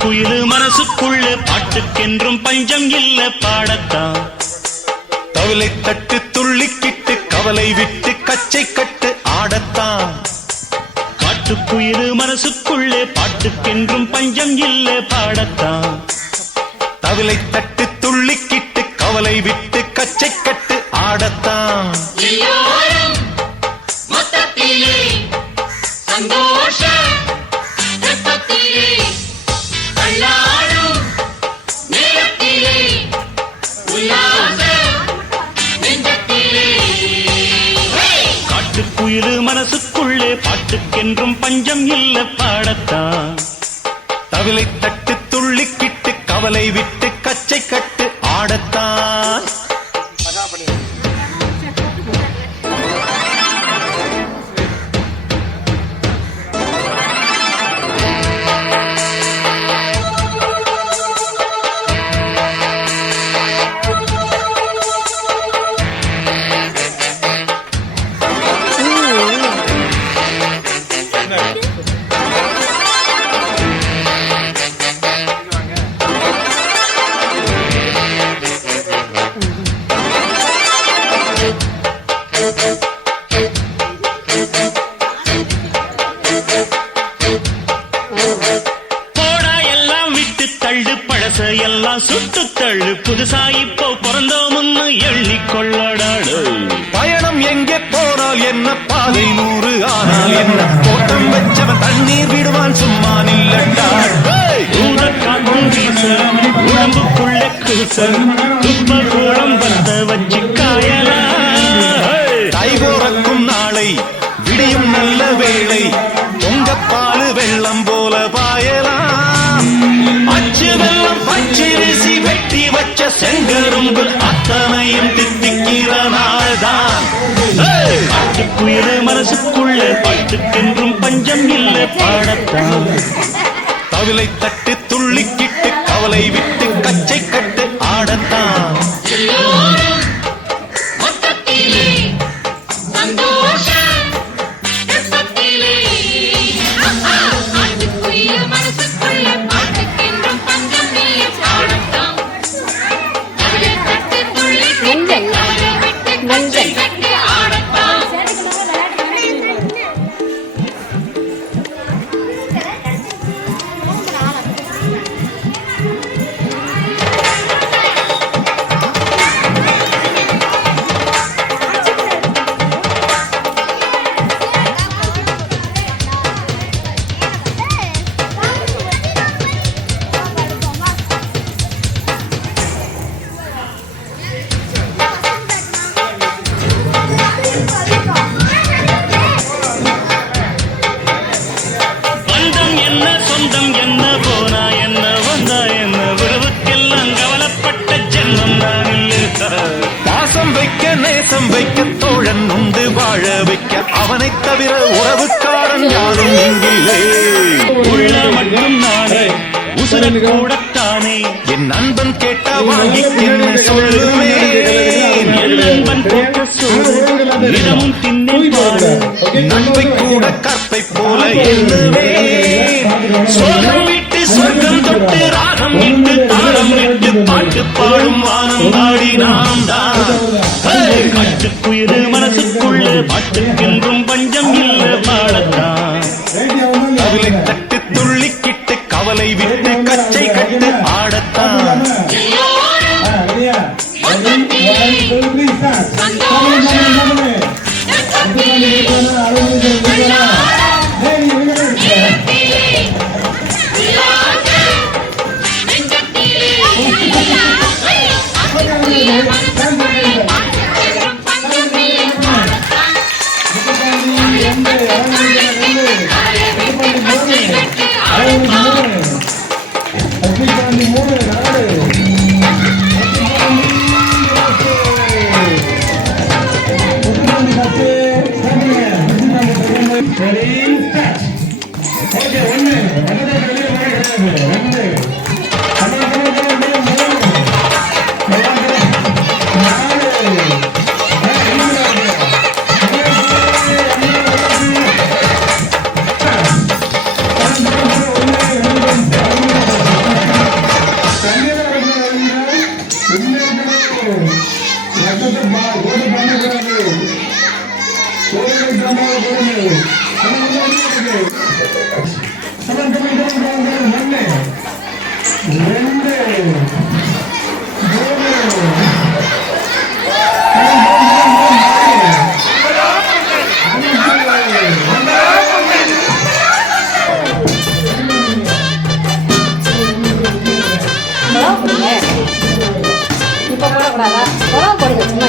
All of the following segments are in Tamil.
குயிலு மனசுக்குள்ள பாட்டுக்கென்றும் பஞ்சம் இல்ல பாடத்தான் தவிலை தட்டு துள்ளிக்கிட்டு கவலை விட்டு கச்சை கட்டு ஆடத்தான் காட்டுக்குயிலு மனசுக்குள்ளே பாட்டுக்கென்றும் பஞ்சம் இல்ல பாடத்தான் தவிலை தட்டு துள்ளிக்கிட்டு கவலை விட்டு கச்சை கட்டு ஆடத்தான் காட்டுக்குயிலு மனசுக்குள்ளே பாட்டுக்கென்றும் பஞ்சம் இல்ல பாடத்தான் தவிலை தட்டு துள்ளிக்கிட்டு கவலை விட்டு கச்சை கட்டு ஆடத்தான் எல்லாம் சுட்டு தள்ளு புதுசா இப்போ பிறந்தோம்னு எண்ணிக்கொள்ளடாடு பயணம் எங்கே போனால் என்ன பாதை 100 ஆனால் என்ன தோட்டம் வச்சவன் தண்ணீர் விடுவான் சும்மா நில்லண்டா காக்கும் வீச உடம்புக்குள்ள கூச துப்ப கோலம் வந்த வச்சு காயலா தைபோறக்கும் நாளை விடியும் நல்ல வேளை பொங்கப்பாலு வெள்ளம் போல பாயலாம் அச்சு வெள்ளம் பச்சரிசி வெட்டி வச்ச செங்கரும்பு அத்தனையும் தித்திக்கிற நாள்தான் காட்டுக்குயிலு மனசுக்குள்ள பாட்டுக்கென்றும் பஞ்சம் இல்ல பாடத்தான் தவிலை தட்டு துள்ளிக்கிட்டு கவலை விட்டு கச்சை கட்டு ஆடத்தான் பாசம் வைக்க நேசம் வைக்க தோழன் உண்டு வாழ வைக்க அவனை தவிர உறவுக்காரன் யாரும் இங்கிலே உள்ள மட்டும் நானே உசுரன் கூடத்தானே என் நண்பன் கேட்டா வாங்கி தின்னு சொல்லுவேன் என் நண்பன் போட்ட சோறும் தின்னேன் பாரு நண்பை கூட கற்பை போல எண்ணுவேன் சோகம் விட்டு சொர்க்கம் தொட்டு ராகம் விட்டு தாளம் விட்டு பாட்டு பாடும் வானம் பாடி நாம் தான் காட்டுக்குயிலு மனசுக்குள்ள பாட்டுக்கென்றும் பஞ்சம் இல்ல பாடத்தான் கவலை தட்டு துள்ளிக்கிட்டு கவலை விட்டு கச்சை கட்டு ஆடத்தான் Hey! இப்ப போடக்கூடாதா? போடுங்க சும்மா.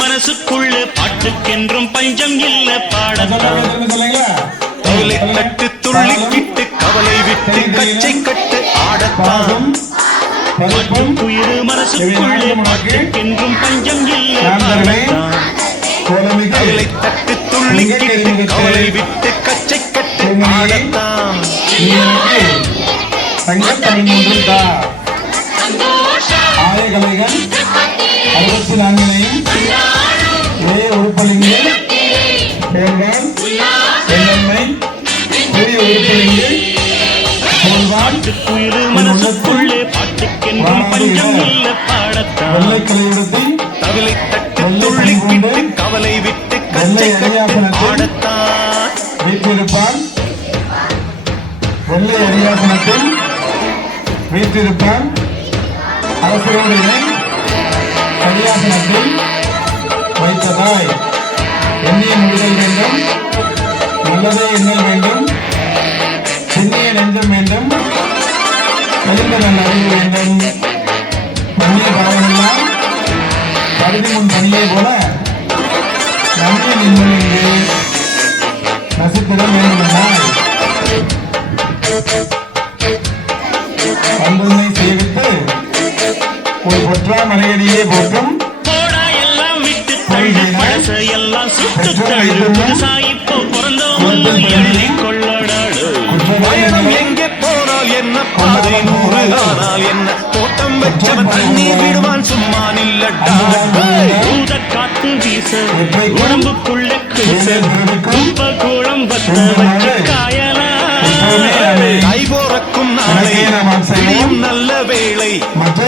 மனசுக்குள்ள பாட்டுக்கென்றும் பஞ்சம் இல்ல பாடத்தான் தோலை தட்டு துள்ளிக்கிட்டு கவலை விட்டு கச்சை கட்டு ஆடத்தான் பாட்டுக்குயிரு மனசுக்குள்ள பாட்டுக்கென்றும் பஞ்சம் இல்ல பாடத்தான் தோலை தட்டு துள்ளிக்கிட்டு கவலை விட்டு கச்சை கட்டு ஆடத்தான் ஆயகலைகள் 64 உறுப்பலிங்கு பெயர்கள் எண்ணெய் புதிய உறுப்பலிங்கு பாட்டுக்குயிரு மனசுக்குள்ளே பாட்டுக்கென்றும் பஞ்சம் இல்ல பாடத்தான் வெள்ளைக்கலையுடத்தில் தவிலை தட்டு துள்ளிக்கிட்டு கவலை விட்டு கச்சை கட்டு ஆடத்தான் வீற்றிருப்பான் வெள்ளை அரியாசனத்தில் வீற்றிருப்பான் அரசரோடு சரியாசனத்தில் வைத்ததாய் எண்ணிய முடிதல் வேண்டும் நல்லதே எண்ணல் வேண்டும் சின்னிய நெஞ்சம் வேண்டும் தெளிந்த நல்ல அறிவு வேண்டும் பண்ணிய பாவமெல்லாம் பருதி முன் பணியை போல நன்மை நின்று இங்கு நசித்திட வேண்டுமென்றால் அன்புமை சேவித்து ஒரு பொற்றா மலையடியே போற்றும் எல்லாம் சுட்டு தள்ளு புதுசா இப்போ பிறந்தவங்க எண்ணி கொள்ளடாடு பயணம் எங்கே போனால் என்ன பாதை 100 ஆனால் என்ன தோட்டம் வச்சவன் தண்ணீர் விடுவான் சும்மா நில்லட்டா ஊத காத்து வீச உடம்புக்குள்ள கூச கும்ப கோளம் வத்த வச்சு காயலா கை போறக்கும் நாளை நல்ல வே வேளை மற்ற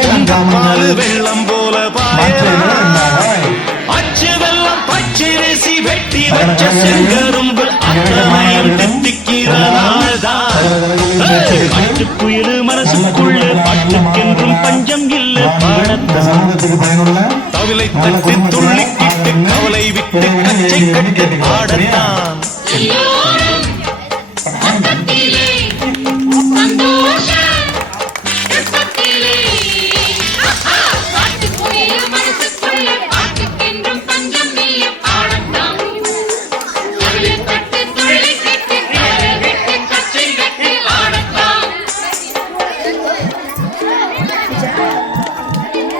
பாலு வெள்ளம் போல அச்சு வெள்ளம் பச்சரிசி வெட்டி வச்ச செங்கரும்பு அத்தனையும் தித்திக்கிற நாள்தான் பட்டுக்குயிலு மனசுக்குள்ள பாட்டுக்கென்றும் பஞ்சம் இல்ல பாடத்தான் சமூகத்துக்கு பயனுள்ள தவிலை தட்டி துள்ளிக்கிட்டு கவலை விட்டு கச்சை கட்டு ஆடத்தான்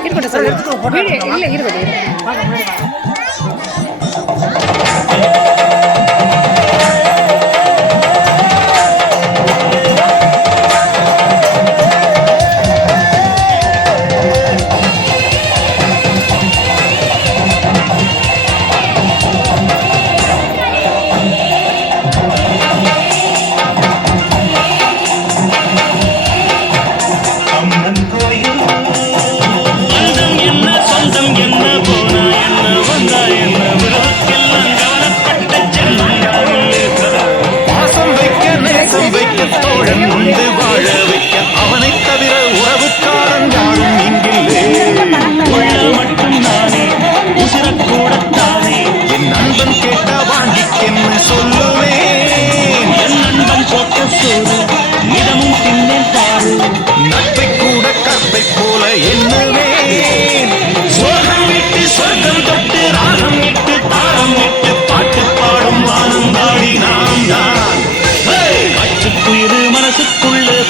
இருக்கட்டும் சார் இல்லை இருக்கட்டும்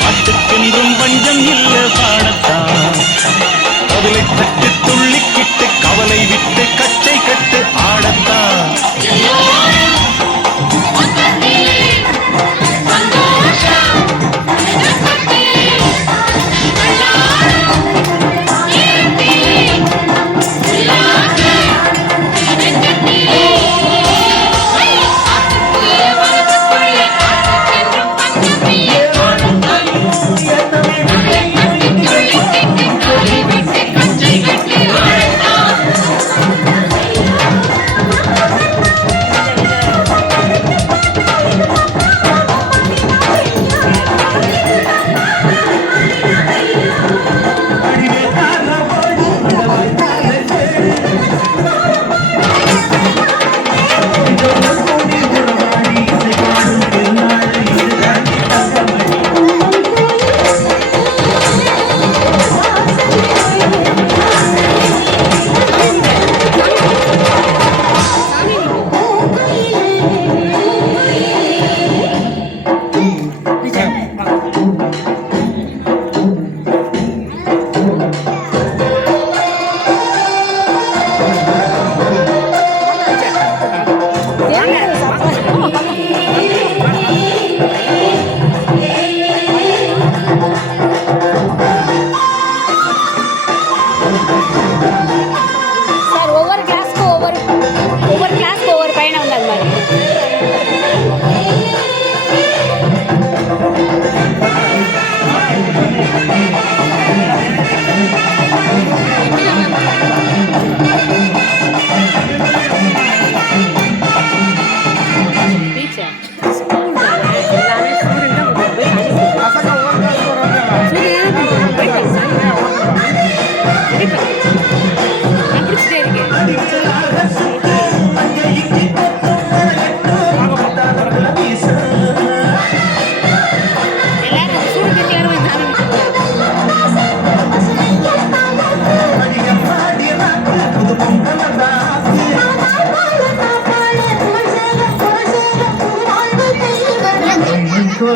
பாட்டுக்கென்றும் பஞ்சம் இல்ல பாடத்தான் கவலை தட்டு துள்ளிக்கிட்டு கவலை விட்டு கச்சை கட்டு ஆடத்தான்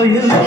ஒன்றும்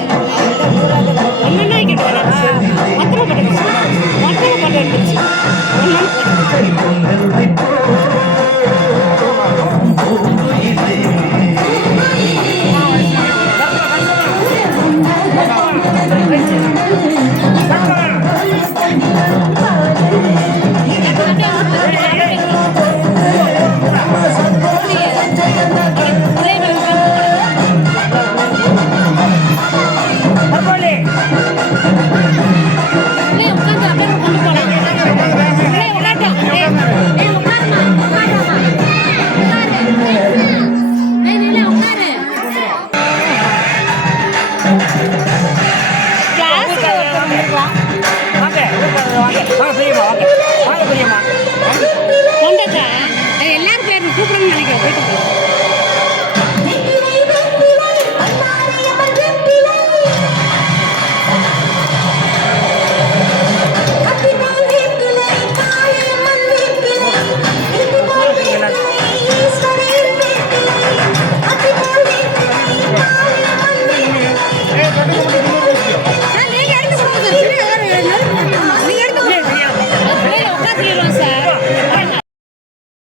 சொல்லிடுவோம் சார்.